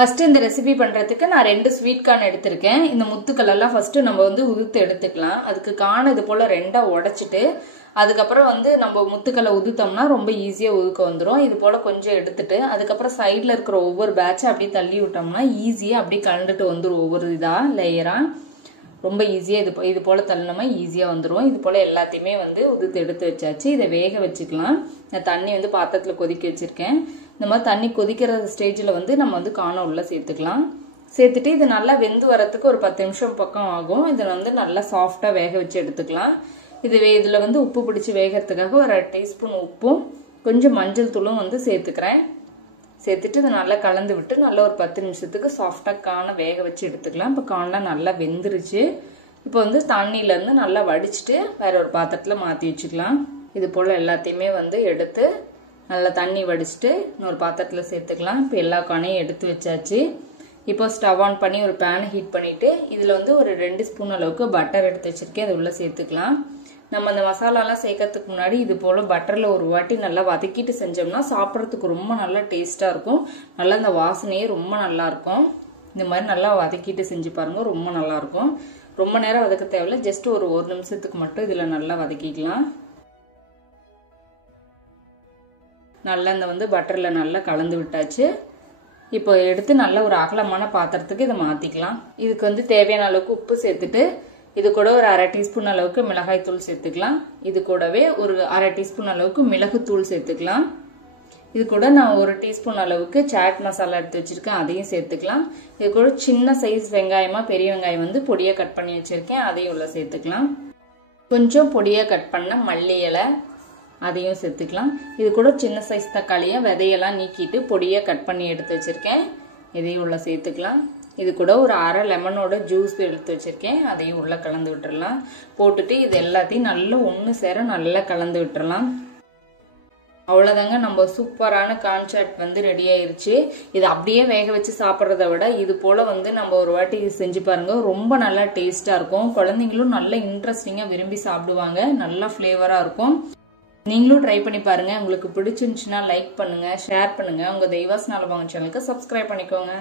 First இந்த recipe பண்றதுக்கு நான் 2 ஸ்வீட் கார்ன் எடுத்திருக்கேன். இந்த முத்துக்கள் எல்லாம் ஃபர்ஸ்ட் நம்ம வந்து உதுத்து எடுத்துக்கலாம். அதுக்கு கார்ன் இது போல ரெண்டா உடைச்சிட்டு அதுக்கப்புறம் வந்து நம்ம முத்துக்களை உதுத்தோம்னா ரொம்ப ஈஸியா உதுக்க வந்துடும். இது போல கொஞ்சம் எடுத்துட்டு அதுக்கப்புறம் சைட்ல இருக்கிற ஒவ்வொரு பேட்சை அப்படியே தள்ளி விட்டோம்னா ஈஸியா அப்படியே கலந்துட்டு வந்துடும். ஒவ்வொரு இதா லேயரா ரொம்ப ஈஸியா இது போல தள்ளணுமா ஈஸியா வந்துடும். இது போல எல்லாத்தையுமே வந்து உதுத்து எடுத்து வச்சாச்சு. இதை வேக வச்சுக்கலாம். நான் தண்ணி வந்து பாத்திரத்துல கொதிக்க வச்சிருக்கேன். இந்த மாதிரி தண்ணி கொதிக்கிற ஸ்டேஜ்ல வந்து நம்ம வந்து கார்னை உள்ள சேர்த்துக்கலாம். சேர்த்துட்டு இது நல்லா வெந்து வரதுக்கு ஒரு 10 நிமிஷம் பக்கம் ஆகும். இதை வந்து நல்லா சாஃப்டா வேக வச்சு எடுத்துக்கலாம். இதுல வந்து உப்பு பிடிச்சி வேகிறதுக்காக ஒரு 1/2 டீஸ்பூன் உப்பும் கொஞ்சம் மஞ்சள் தூளும் வந்து சேர்த்துக்கிறேன். சேர்த்துட்டு இதை நல்லா கலந்து விட்டு நல்லா ஒரு 10 நிமிஷத்துக்கு சாஃப்டா கார்னை வேக வச்சு எடுத்துக்கலாம். இப்போ கார்ன்லாம் நல்லா வெந்துருச்சு. இப்போ வந்து தண்ணியில இருந்து நல்லா வடிச்சிட்டு வேற ஒரு பாத்திரத்துல மாத்தி வச்சுக்கலாம். இது போல எல்லாத்தையுமே வந்து எடுத்து நல்லா தண்ணி வடிச்சிட்டு இன்னொரு பாத்திரத்துல சேர்த்துக்கலாம். இப்போ எல்லா கார்னையும் எடுத்து வச்சாச்சு. இப்போ ஸ்டவ் ஆன் பண்ணி ஒரு பேனை ஹீட் பண்ணிட்டு இதுல வந்து ஒரு 2 ஸ்பூன் அளவுக்கு பட்டர் எடுத்து வச்சிருக்கேன். அது உள்ள சேர்த்துக்கலாம். நம்ம அந்த மசாலாலாம் சேர்க்கறதுக்கு முன்னாடி இது போல பட்டர்ல ஒரு வாட்டி நல்லா வதக்கிட்டு செஞ்சோம்னா சாப்பிட்றதுக்கு ரொம்ப நல்லா டேஸ்டா இருக்கும். நல்லா இந்த வாசனையே ரொம்ப நல்லா இருக்கும். இந்த மாதிரி நல்லா வதக்கிட்டு செஞ்சு பாருங்க, ரொம்ப நல்லா இருக்கும். ரொம்ப நேரம் வதக்க தேவையில்ல, ஜஸ்ட் ஒரு 1 நிமிஷத்துக்கு மட்டும் இதுல நல்லா வதக்கிக்கலாம். நல்லா இந்த வந்து பட்டர்ல நல்லா கலந்து விட்டாச்சு. இப்போ எடுத்து நல்ல ஒரு அகலமான பாத்திரத்துக்கு இதை மாத்திக்கலாம். இதுக்கு வந்து தேவையான அளவுக்கு உப்பு சேர்த்துட்டு இது கூட ஒரு 1/2 டீஸ்பூன் அளவுக்கு மிளகாய் தூள் சேர்த்துக்கலாம். இது கூடவே ஒரு 1/2 டீஸ்பூன் அளவுக்கு மிளகுத்தூள் சேர்த்துக்கலாம். இது கூட நான் 1 டீஸ்பூன் அளவுக்கு சாட் மசாலா எடுத்து வச்சிருக்கேன், அதையும் சேர்த்துக்கலாம். இது கூட சின்ன சைஸ் வெங்காயமா பெரிய வெங்காயம் வந்து பொடியா கட் பண்ணி வச்சிருக்கேன், அதையும் உள்ள சேர்த்துக்கலாம். கொஞ்சம் பொடியா கட் பண்ண மல்லி இலை அதையும் சேர்த்துக்கலாம். இது கூட சின்ன சைஸ் தக்காளியை விதையெல்லாம் நீக்கிட்டு பொடியா கட் பண்ணி எடுத்து வச்சிருக்கேன், இதையும் உள்ள சேர்த்துக்கலாம். இது கூட ஒரு 1/2 லெமனோட ஜூஸ் எடுத்து வச்சிருக்கேன், அதையும் உள்ள கலந்து விட்டுறலாம். போட்டுட்டு இது எல்லாத்தையும் நல்லா ஒன்று சேர நல்லா கலந்து விட்டுறலாம். அவ்வளோதாங்க, நம்ம சூப்பரான கார்ன் சாட் வந்து ரெடி ஆயிருச்சு. இது அப்படியே வேக வச்சு சாப்பிட்றத விட இது போல வந்து நம்ம ஒரு வாட்டி செஞ்சு பாருங்க, ரொம்ப நல்லா டேஸ்டா இருக்கும். குழந்தைங்களும் நல்லா இன்ட்ரெஸ்டிங்கா விரும்பி சாப்பிடுவாங்க, நல்லா ஃபிளேவரா இருக்கும். நீங்களும் ட்ரை பண்ணி பாருங்க. உங்களுக்கு பிடிச்சிருந்துச்சுன்னா லைக் பண்ணுங்க, ஷேர் பண்ணுங்க. உங்க தெய்வாஸ் நலபாகம் சேனலுக்கு சப்ஸ்கிரைப் பண்ணிக்கோங்க.